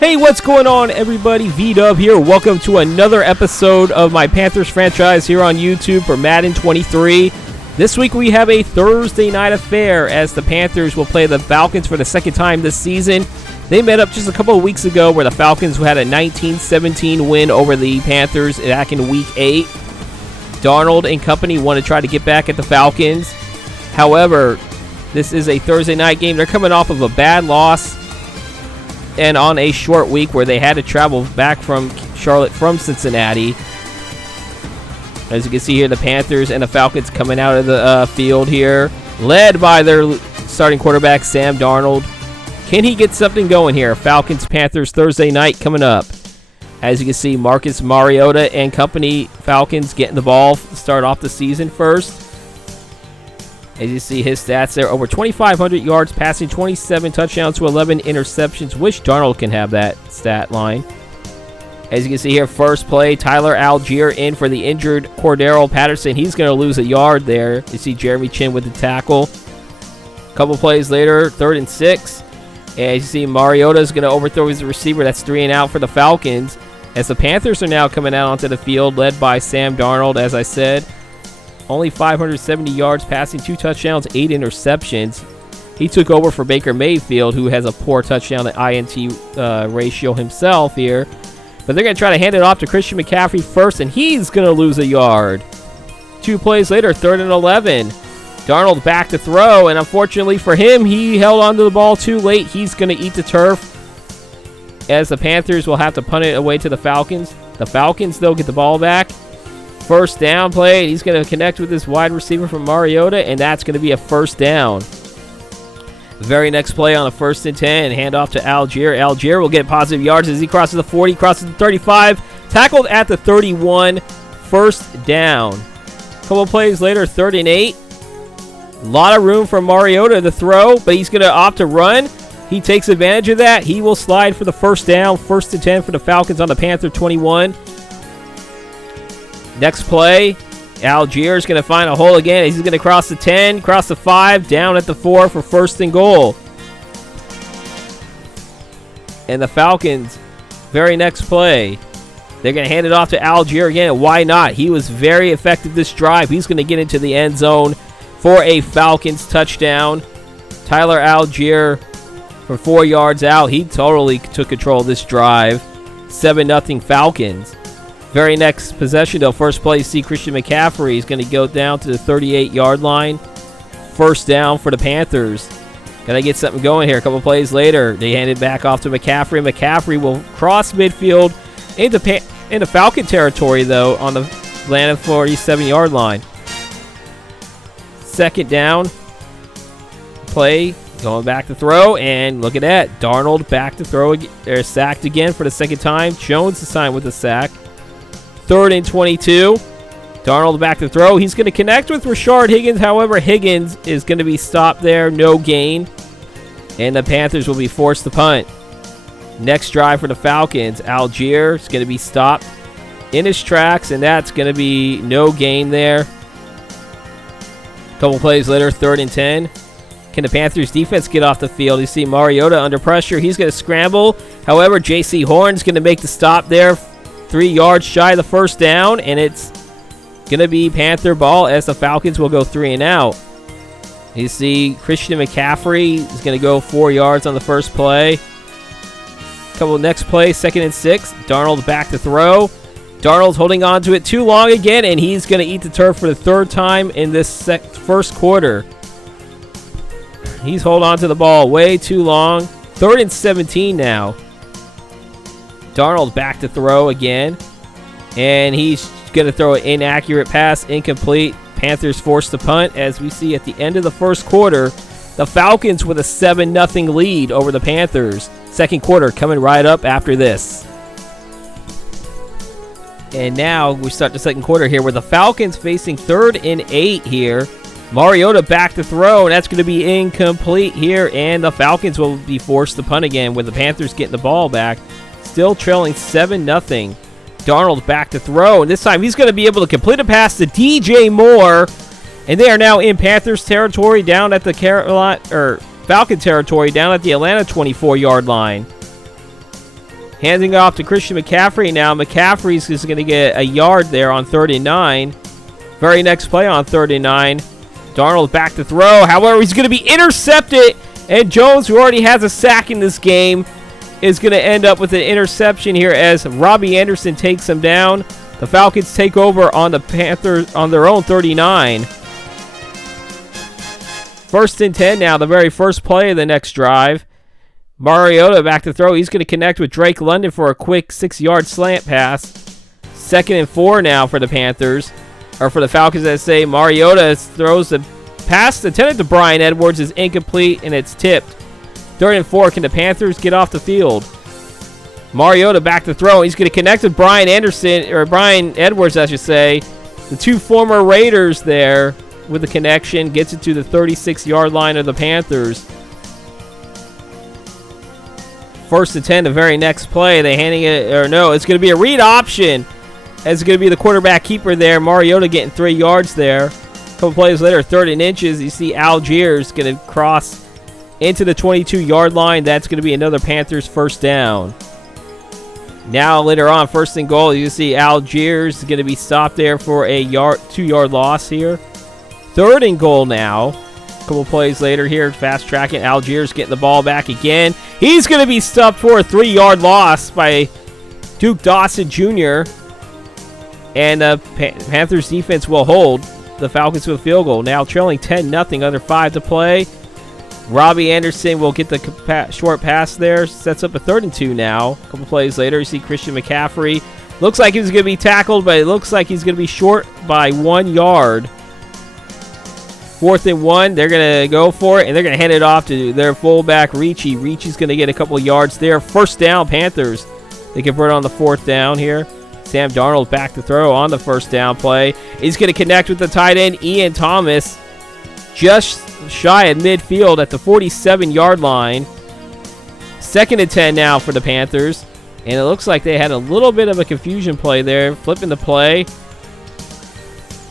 Hey, what's going on, everybody? V-Dub here. Welcome to another episode of my Panthers franchise here on YouTube for Madden 23. This week we have a Thursday night affair as the Panthers will play the Falcons for the second time this season. They met up just a couple of weeks ago where the Falcons had a 19-17 win over the Panthers back in Week 8. Darnold and company want to try to get back at the Falcons. However, this is a Thursday night game. They're coming off of a bad loss and on a short week where they had to travel back from Charlotte from Cincinnati. As you can see here, the Panthers and the Falcons coming out of the field here, led by their starting quarterback, Sam Darnold. Can he get something going here? Falcons-Panthers Thursday night coming up. As you can see, Marcus Mariota and company, Falcons getting the ball to start off the season first. As you see his stats there, over 2,500 yards passing, 27 touchdowns to 11 interceptions. Wish Darnold can have that stat line. As you can see here, first play, Tyler Algier in for the injured Cordero Patterson. He's going to lose a yard there. You see Jeremy Chin with the tackle. A couple plays later, 3rd and 6. As you see, Mariota is going to overthrow his receiver. That's 3 and out for the Falcons. As the Panthers are now coming out onto the field, led by Sam Darnold, as I said. Only 570 yards passing, 2 touchdowns, 8 interceptions. He took over for Baker Mayfield, who has a poor touchdown to INT ratio himself here. But they're going to try to hand it off to Christian McCaffrey first, and he's going to lose a yard. 2 plays later, 3rd and 11. Darnold back to throw, and unfortunately for him, he held onto the ball too late. He's going to eat the turf, as the Panthers will have to punt it away to the Falcons. The Falcons, though, get the ball back. First down play, and he's going to connect with this wide receiver from Mariota, and that's going to be a first down. The very next play on a 1st and 10, hand off to Algier. Algier will get positive yards as he crosses the 40, crosses the 35, tackled at the 31, first down. A couple plays later, 3rd and 8. A lot of room for Mariota to throw, but he's going to opt to run. He takes advantage of that. He will slide for the first down, 1st and 10 for the Falcons on the Panther 21. Next play, Algier is going to find a hole again. He's going to cross the 10, cross the 5, down at the 4 for 1st and goal. And the Falcons, very next play, they're going to hand it off to Algier again. Why not? He was very effective this drive. He's going to get into the end zone for a Falcons touchdown. Tyler Algier for 4 yards out. He totally took control of this drive. 7-0 Falcons. Very next possession, though, first play, you see Christian McCaffrey is going to go down to the 38-yard line. First down for the Panthers. Got to get something going here. A couple plays later, they hand it back off to McCaffrey. McCaffrey will cross midfield into Falcon territory, though, on the Atlanta 47-yard line. 2nd down play, going back to throw, and look at that. Darnold back to throw. They're sacked again for the 2nd time. Jones is signed with a sack. 3rd and 22. Darnold back to throw. He's going to connect with Rashard Higgins. However, Higgins is going to be stopped there. No gain. And the Panthers will be forced to punt. Next drive for the Falcons. Algier is going to be stopped in his tracks, and that's going to be no gain there. A couple plays later, 3rd and 10. Can the Panthers defense get off the field? You see Mariota under pressure. He's going to scramble. However, J.C. Horn's going to make the stop there. 3 yards shy of the first down, and it's going to be Panther ball as the Falcons will go 3 and out. You see Christian McCaffrey is going to go 4 yards on the first play. Couple next play, 2nd and 6. Darnold back to throw. Darnold's holding on to it too long again, and he's going to eat the turf for the 3rd time in this first quarter. He's holding on to the ball way too long. 3rd and 17 now. Darnold back to throw again, and he's going to throw an inaccurate pass, incomplete. Panthers forced to punt. As we see at the end of the first quarter, the Falcons with a 7-0 lead over the Panthers. 2nd quarter coming right up after this. And now we start the 2nd quarter here with the Falcons facing 3rd and 8 here. Mariota back to throw, and that's going to be incomplete here, and the Falcons will be forced to punt again with the Panthers getting the ball back. Still trailing 7-0. Darnold back to throw, and this time he's going to be able to complete a pass to DJ Moore, and they are now in Panthers territory down at the Falcon territory down at the Atlanta 24-yard line. Handing off to Christian McCaffrey now. McCaffrey's just going to get a yard there on 39. Very next play on 39. Darnold back to throw. However, he's going to be intercepted. And Jones, who already has a sack in this game, is going to end up with an interception here as Robbie Anderson takes him down. The Falcons take over on the Panthers on their own 39. First and 10 now, the very first play of the next drive. Mariota back to throw. He's going to connect with Drake London for a quick 6-yard slant pass. 2nd and 4 now for the Panthers. Or for the Falcons, I say. Mariota throws the pass intended to Brian Edwards is incomplete, and it's tipped. 3rd and 4. Can the Panthers get off the field? Mariota back to throw. He's going to connect with Brian Edwards, I should say. The two former Raiders there with the connection. Gets it to the 36-yard line of the Panthers. 1st and 10, the very next play. They handing it, or no, it's going to be a read option. It's going to be the quarterback keeper there. Mariota getting 3 yards there. A couple plays later, 3rd and inches. You see Algiers going to cross into the 22-yard line. That's going to be another Panthers first down. Now later on, 1st and goal, you see Algiers is going to be stopped there for a 2-yard loss here. 3rd and goal now. A couple plays later here, fast tracking. Algiers getting the ball back again. He's going to be stopped for a 3-yard loss by Duke Dawson Jr. And the Panthers defense will hold the Falcons to a field goal. Now trailing 10-0, under 5 to play. Robbie Anderson will get the short pass there. Sets up a 3rd and 2 now. A couple plays later, you see Christian McCaffrey. Looks like he's going to be tackled, but it looks like he's going to be short by 1 yard. 4th and 1, they're going to go for it, and they're going to hand it off to their fullback, Ricci. Ricci's going to get a couple yards there. First down, Panthers. They convert on the 4th down here. Sam Darnold back to throw on the first down play. He's going to connect with the tight end, Ian Thomas, just shy of midfield at the 47-yard line. 2nd and 10 now for the Panthers. And it looks like they had a little bit of a confusion play there, flipping the play.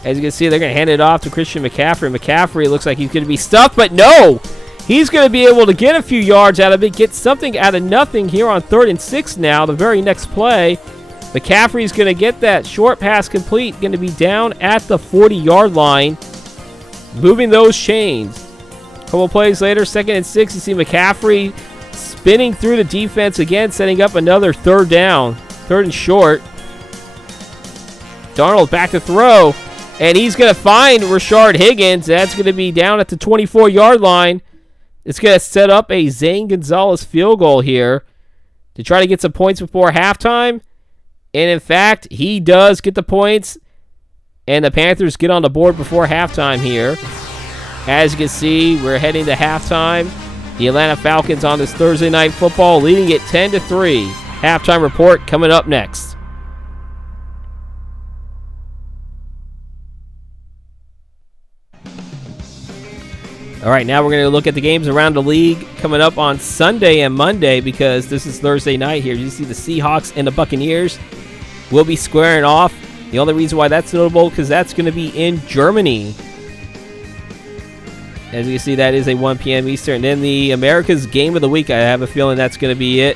As you can see, they're going to hand it off to Christian McCaffrey. McCaffrey looks like he's going to be stuffed, but no! He's going to be able to get a few yards out of it, get something out of nothing here on 3rd and 6 now, the very next play. McCaffrey's going to get that short pass complete, going to be down at the 40-yard line, moving those chains. A couple plays later, 2nd and 6, you see McCaffrey spinning through the defense again, setting up another 3rd down, 3rd and short. Darnold back to throw. And he's going to find Rashard Higgins. That's going to be down at the 24-yard line. It's going to set up a Zane Gonzalez field goal here to try to get some points before halftime. And, in fact, he does get the points. And the Panthers get on the board before halftime here. As you can see, we're heading to halftime. The Atlanta Falcons on this Thursday Night Football leading it 10-3. Halftime report coming up next. All right, now we're going to look at the games around the league coming up on Sunday and Monday because this is Thursday night here. You see the Seahawks and the Buccaneers will be squaring off. The only reason why that's notable because that's going to be in Germany. As you see, that is a 1 p.m. Eastern. And then the America's Game of the Week, I have a feeling that's going to be it.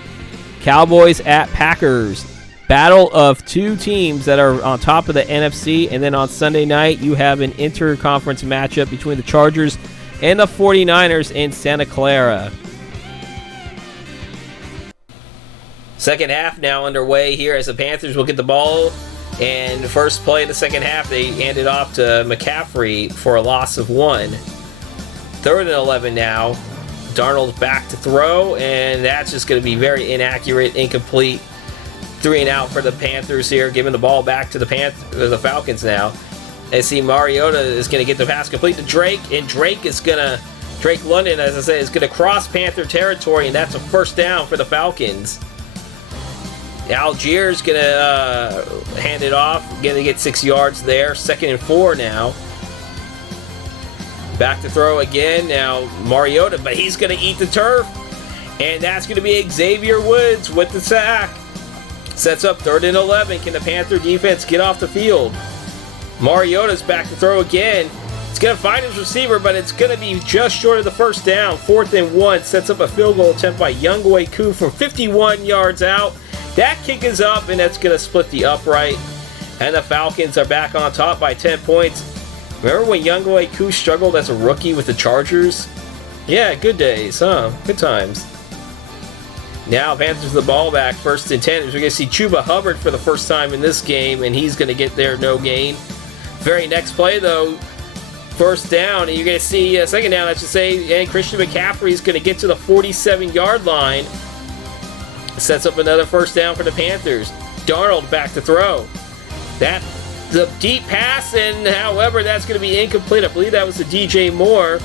Cowboys at Packers. Battle of two teams that are on top of the NFC. And then on Sunday night, you have an interconference matchup between the Chargers and the 49ers in Santa Clara. Second half now underway here as the Panthers will get the ball. And the first play of the second half, they hand it off to McCaffrey for a loss of 1. 3rd and 11 now. Darnold back to throw, and that's just going to be very inaccurate, incomplete. 3 and out for the Panthers here, giving the ball back to the Falcons now. I see Mariota is going to get the pass complete to Drake, and Drake London, as I said, is going to cross Panther territory, and that's a first down for the Falcons. Algiers going to hand it off, going to get 6 yards there. 2nd and 4 now. Back to throw again. Now Mariota, but he's going to eat the turf, and that's going to be Xavier Woods with the sack. Sets up 3rd and 11. Can the Panther defense get off the field? Mariota's back to throw again. It's going to find his receiver, but it's going to be just short of the first down. 4th and 1. Sets up a field goal attempt by Younghoe Koo from 51 yards out. That kick is up, and that's going to split the upright. And the Falcons are back on top by 10 points. Remember when Younghoe Koo struggled as a rookie with the Chargers? Yeah, good days, huh? Good times. Now Panthers the ball back, 1st and 10. We're going to see Chuba Hubbard for the first time in this game, and he's going to get there, no gain. Very next play, though, 1st down, and you're going to see 2nd down, I should say, and Christian McCaffrey is going to get to the 47-yard line. Sets up another 1st down for the Panthers. Darnold back to throw. The deep pass, and however, that's going to be incomplete. I believe that was the DJ Moore.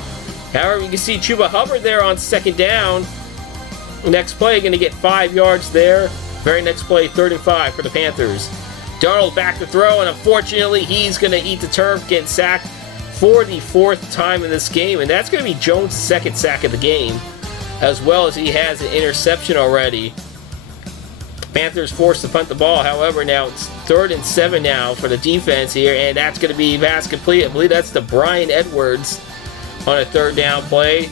However, you can see Chuba Hubbard there on 2nd down. Next play, going to get 5 yards there. Very next play, 3rd and 5 for the Panthers. Darnold back to throw, and unfortunately, he's going to eat the turf, getting sacked for the 4th time in this game. And that's going to be Jones' 2nd sack of the game, as well as he has an interception already. Panthers forced to punt the ball. However, now it's 3rd and 7 now for the defense here, and that's going to be pass complete. I believe that's the Brian Edwards on a 3rd down play.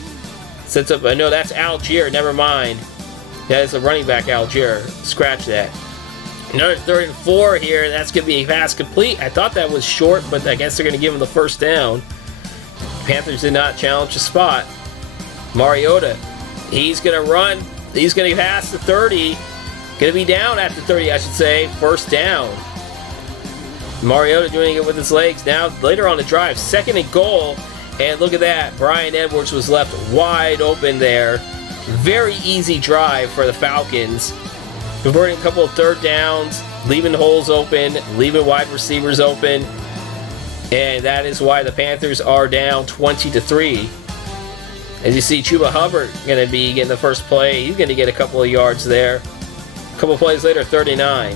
Sets up, no, that's Algier, never mind. That is a running back, Algier. Scratch that. Another 3rd and 4 here, and that's going to be a pass complete. I thought that was short, but I guess they're going to give him the 1st down. Panthers did not challenge the spot. Mariota, he's going to run. He's going to pass the 30. Going to be down at the 30, I should say. 1st down. Mariota doing it with his legs. Now, later on the drive, 2nd and goal. And look at that. Brian Edwards was left wide open there. Very easy drive for the Falcons. Converting a couple of 3rd downs, leaving holes open, leaving wide receivers open. And that is why the Panthers are down 20-3. As you see, Chuba Hubbard going to be getting the first play. He's going to get a couple of yards there. A couple of plays later, 39.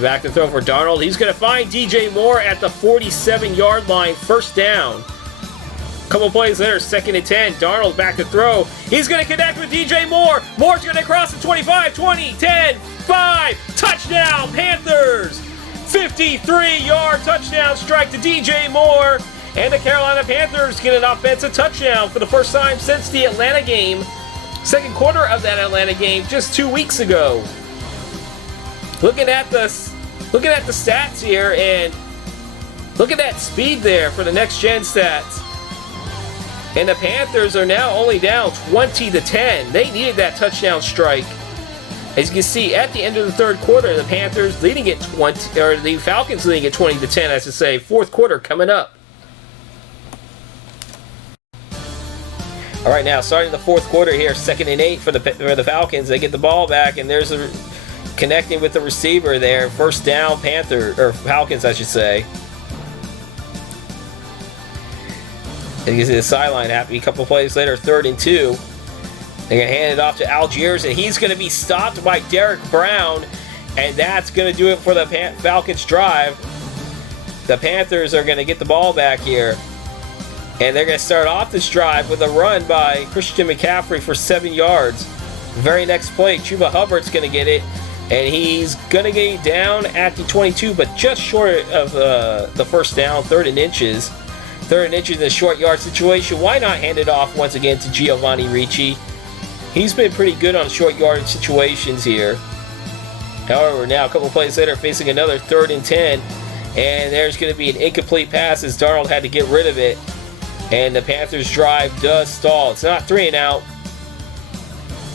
Back to throw for Darnold. He's going to find DJ Moore at the 47-yard line. 1st down. A couple plays later, 2nd and 10. Darnold back to throw. He's going to connect with DJ Moore. Moore's going to cross the 25, 20, 10, 5. Touchdown, Panthers. 53-yard touchdown strike to DJ Moore. And the Carolina Panthers get an offensive touchdown for the first time since the Atlanta game. 2nd quarter of that Atlanta game just 2 weeks ago. Looking at the stats here, and look at that speed there for the next-gen stats. And the Panthers are now only down 20-10. They needed that touchdown strike. As you can see, at the end of the 3rd quarter, the Panthers leading it 20, or the Falcons leading it 20-10, I should say. 4th quarter coming up. All right, now starting the 4th quarter here, 2nd and 8 for the Falcons. They get the ball back, and there's a connecting with the receiver there. 1st down, Falcons, I should say. And you see the sideline happy. A couple plays later, 3rd and 2. They're going to hand it off to Algiers, and he's going to be stopped by Derek Brown, and that's going to do it for the Falcons drive. The Panthers are going to get the ball back here, and they're going to start off this drive with a run by Christian McCaffrey for 7 yards. Very next play, Chuba Hubbard's going to get it, and he's going to get down at the 22, but just short of the 1st down, 3rd and inches. 3rd and inches in a short yard situation. Why not hand it off once again to Giovanni Ricci? He's been pretty good on short yard situations here. However, now a couple plays later, facing another 3rd and 10, and there's going to be an incomplete pass as Darnold had to get rid of it, and the Panthers drive does stall. It's not 3 and out.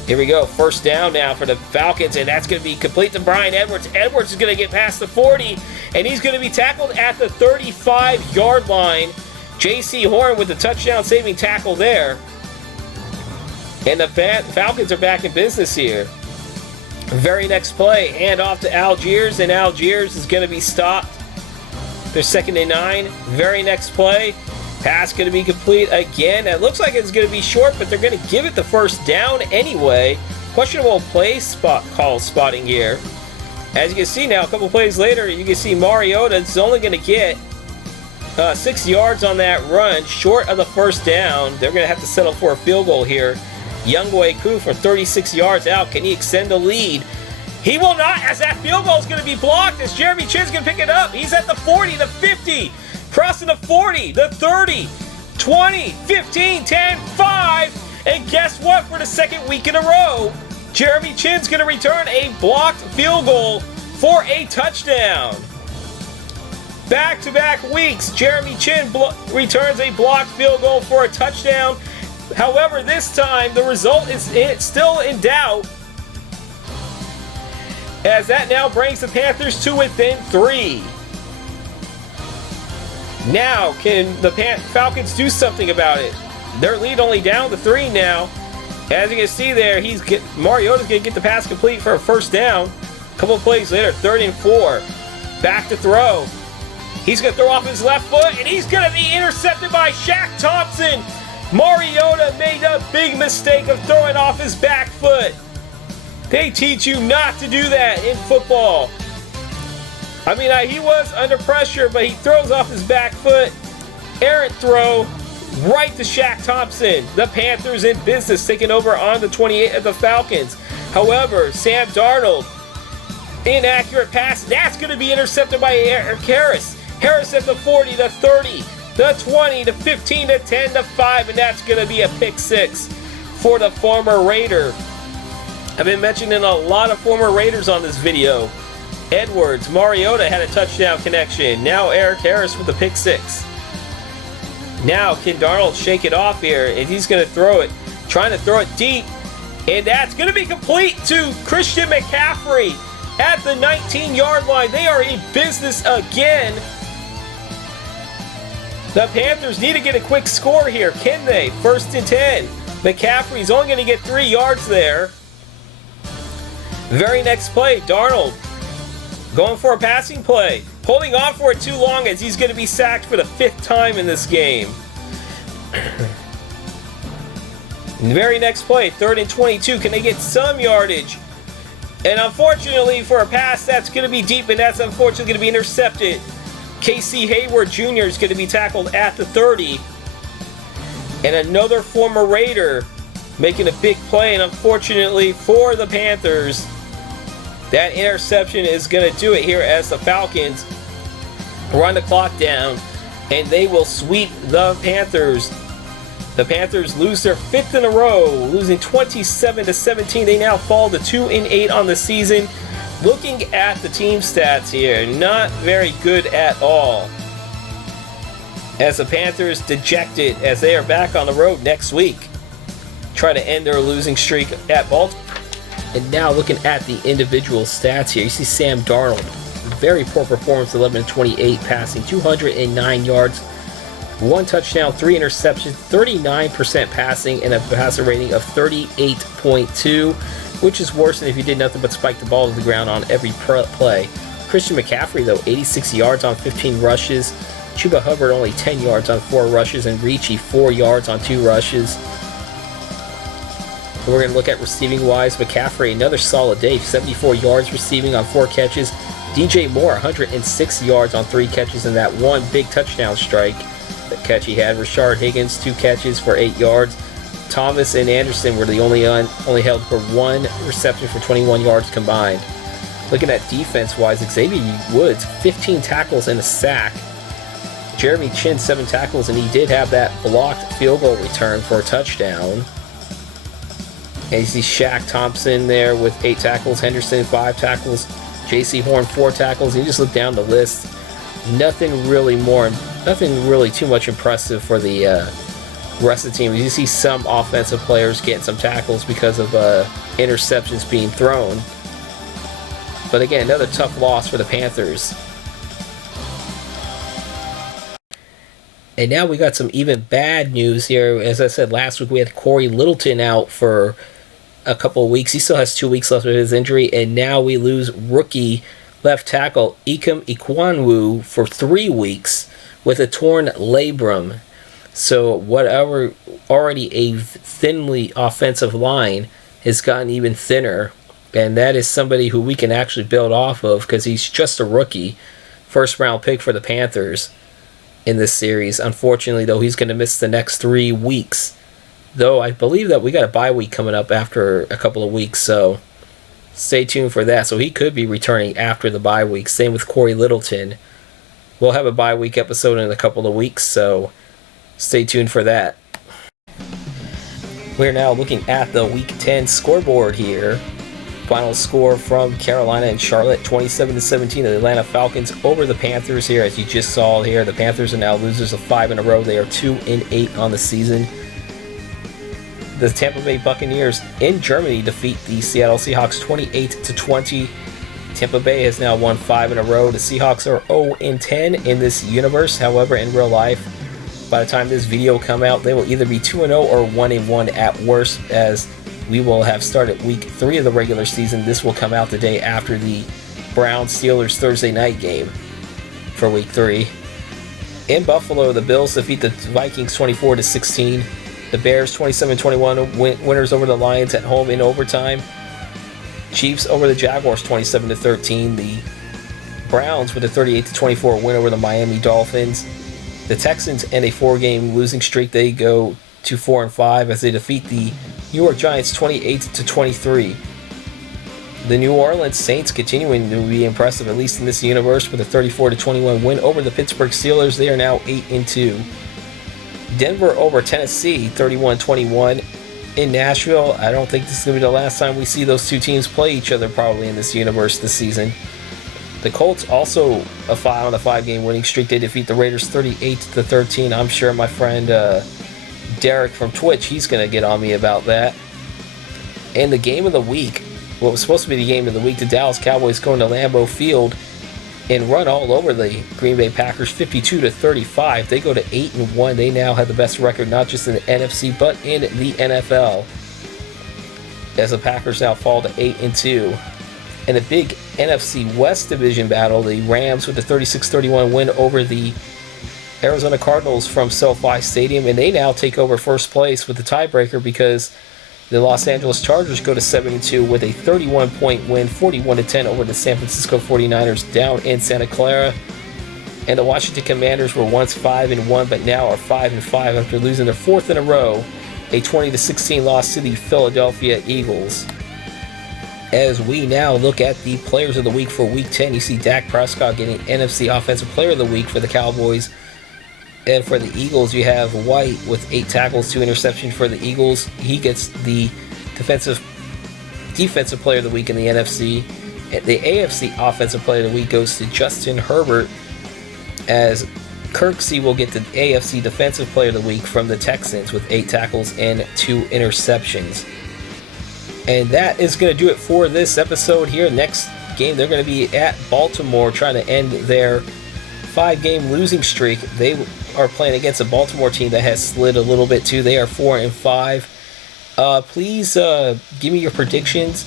Here we go, 1st down now for the Falcons, and that's going to be complete to Brian Edwards. Edwards is going to get past the 40, and he's going to be tackled at the 35-yard line. J.C. Horn with the touchdown-saving tackle there. And the Falcons are back in business here. Very next play, hand off to Algiers, and Algiers is going to be stopped. They're 2nd and 9. Very next play, pass going to be complete again. It looks like it's going to be short, but they're going to give it the 1st down anyway. Questionable play spotting here. As you can see now, a couple plays later, you can see Mariota is only going to get 6 yards on that run, short of the 1st down. They're going to have to settle for a field goal here. Younghoe Koo for 36 yards out. Can he extend the lead? He will not, as that field goal is going to be blocked, as Jeremy Chinn's going to pick it up. He's at the 40, the 50, crossing the 40, the 30, 20, 15, 10, 5. And guess what? For the 2nd week in a row, Jeremy Chinn's going to return a blocked field goal for a touchdown. Back-to-back weeks, Jeremy Chinn returns a blocked field goal for a touchdown. However, this time the result is still in doubt, as that now brings the Panthers to within 3. Now, can the Falcons do something about it? Their lead only down to 3 now. As you can see there, Mariota's going to get the pass complete for a first down. A couple of plays later, 3rd and 4. Back to throw. He's going to throw off his left foot, and he's going to be intercepted by Shaq Thompson. Mariota made a big mistake of throwing off his back foot. They teach you not to do that in football. I mean, he was under pressure, but he throws off his back foot. Errant throw right to Shaq Thompson. The Panthers in business, taking over on the 28 of the Falcons. However, Sam Darnold, inaccurate pass. That's going to be intercepted by Eric Harris. Harris at the 40, the 30, the 20, the 15, the 10, the 5, and that's going to be a pick 6 for the former Raider. I've been mentioning a lot of former Raiders on this video. Edwards, Mariota had a touchdown connection. Now Eric Harris with the pick 6. Now can Darnold shake it off here, and he's going to throw it, trying to throw it deep, and that's going to be complete to Christian McCaffrey at the 19-yard line. They are in business again. The Panthers need to get a quick score here. Can they? 1st and 10. McCaffrey's only going to get 3 yards there. Very next play, Darnold going for a passing play. Holding on for it too long, as he's going to be sacked for the 5th time in this game. Very next play, 3rd and 22. Can they get some yardage? And unfortunately for a pass, that's going to be deep, and that's unfortunately going to be intercepted. Casey Hayward Jr. is going to be tackled at the 30. And another former Raider making a big play, and unfortunately for the Panthers, that interception is going to do it here as the Falcons run the clock down, and they will sweep the Panthers. The Panthers lose their 5th in a row, losing 27-17. They now fall to 2-8 on the season. Looking at the team stats here, not very good at all, as the Panthers dejected as they are back on the road next week, try to end their losing streak at Baltimore. And now looking at the individual stats here, you see Sam Darnold, very poor performance, 11-28 passing, 209 yards, 1 touchdown, 3 interceptions, 39% passing, and a passer rating of 38.2, which is worse than if you did nothing but spike the ball to the ground on every play. Christian McCaffrey, though, 86 yards on 15 rushes. Chuba Hubbard only 10 yards on 4 rushes, and Ricci 4 yards on 2 rushes. We're going to look at receiving-wise. McCaffrey, another solid day, 74 yards receiving on 4 catches. DJ Moore, 106 yards on 3 catches, and that 1 big touchdown strike. The catch he had. Rashard Higgins, 2 catches for 8 yards. Thomas and Anderson were the only held for 1 reception for 21 yards combined. Looking at defense-wise, Xavier Woods, 15 tackles and a sack. Jeremy Chinn, 7 tackles, and he did have that blocked field goal return for a touchdown. And you see Shaq Thompson there with 8 tackles, Henderson 5 tackles, J.C. Horn 4 tackles. You just look down the list, nothing really too much impressive for the rest of the team. You see some offensive players getting some tackles because of interceptions being thrown. But again, another tough loss for the Panthers. And now we got some even bad news here. As I said last week, we had Corey Littleton out for a couple of weeks. He still has 2 weeks left of his injury. And now we lose rookie left tackle Ikem Ekwonu for 3 weeks with a torn labrum. So whatever already a thinly offensive line has gotten even thinner. And that is somebody who we can actually build off of, because he's just a rookie. 1st round pick for the Panthers in this series. Unfortunately, though, he's going to miss the next 3 weeks. Though I believe that we got a bye week coming up after a couple of weeks, so stay tuned for that. So he could be returning after the bye week. Same with Corey Littleton. We'll have a bye week episode in a couple of weeks, so stay tuned for that. We're now looking at the Week 10 scoreboard here. Final score from Carolina and Charlotte, 27-17. The Atlanta Falcons over the Panthers here. As you just saw here, the Panthers are now losers of 5 in a row. They are 2-8 on the season. The Tampa Bay Buccaneers in Germany defeat the Seattle Seahawks 28-20. Tampa Bay has now won 5 in a row. The Seahawks are 0-10 in this universe. However, in real life, by the time this video come out, they will either be 2-0 or 1-1 at worst, as we will have started Week 3 of the regular season. This will come out the day after the Browns-Steelers Thursday night game for Week 3. In Buffalo, the Bills defeat the Vikings 24-16. The Bears 27-21 winners over the Lions at home in overtime. Chiefs over the Jaguars 27-13. The Browns with a 38-24 win over the Miami Dolphins. The Texans end a 4-game losing streak. They go to 4-5 as they defeat the New York Giants 28-23. The New Orleans Saints continuing to be impressive, at least in this universe, with a 34-21 win over the Pittsburgh Steelers. They are now 8-2. Denver over Tennessee 31-21. In Nashville, I don't think this is going to be the last time we see those two teams play each other probably in this universe this season. The Colts also on a 5-game winning streak. They defeat the Raiders 38-13. I'm sure my friend Derek from Twitch, he's going to get on me about that. And the game of the week, what was supposed to be the game of the week, the Dallas Cowboys going to Lambeau Field and run all over the Green Bay Packers 52-35. They go to 8-1. They now have the best record, not just in the NFC, but in the NFL, as the Packers now fall to 8-2. And the big NFC West division battle, the Rams with a 36-31 win over the Arizona Cardinals from SoFi Stadium, and they now take over first place with the tiebreaker because the Los Angeles Chargers go to 7-2 with a 31-point win, 41-10 over the San Francisco 49ers down in Santa Clara. And the Washington Commanders were once 5-1, but now are 5-5 after losing their 4th in a row, a 20-16 loss to the Philadelphia Eagles. As we now look at the players of the week for Week 10, you see Dak Prescott getting NFC Offensive Player of the Week for the Cowboys. And for the Eagles, you have White with 8 tackles, 2 interceptions for the Eagles. He gets the Defensive Player of the Week in the NFC. The AFC Offensive Player of the Week goes to Justin Herbert, as Kirksey will get the AFC Defensive Player of the Week from the Texans with 8 tackles and 2 interceptions. And that is going to do it for this episode here. Next game, they're going to be at Baltimore trying to end their 5-game losing streak. They are playing against a Baltimore team that has slid a little bit too. They are 4-5. Please give me your predictions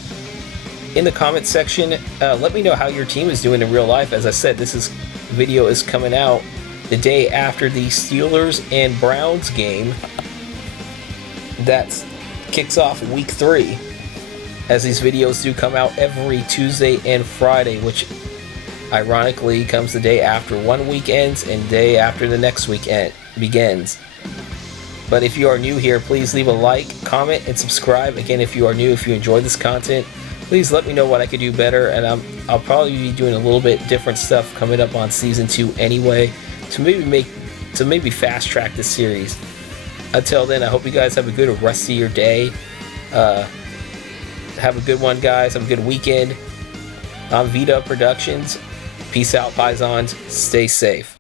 in the comment section. Let me know how your team is doing in real life. As I said, video is coming out the day after the Steelers and Browns game that kicks off Week 3. As these videos do come out every Tuesday and Friday, which ironically comes the day after one week ends and day after the next weekend begins. But if you are new here, please leave a like, comment, and subscribe. Again, if you are new, if you enjoy this content, please let me know what I could do better, and I'll probably be doing a little bit different stuff coming up on Season 2 anyway, to maybe fast track this series. Until then, I hope you guys have a good rest of your day. Have a good one, guys. Have a good weekend. I'm Vita Productions. Peace out, Pisons. Stay safe.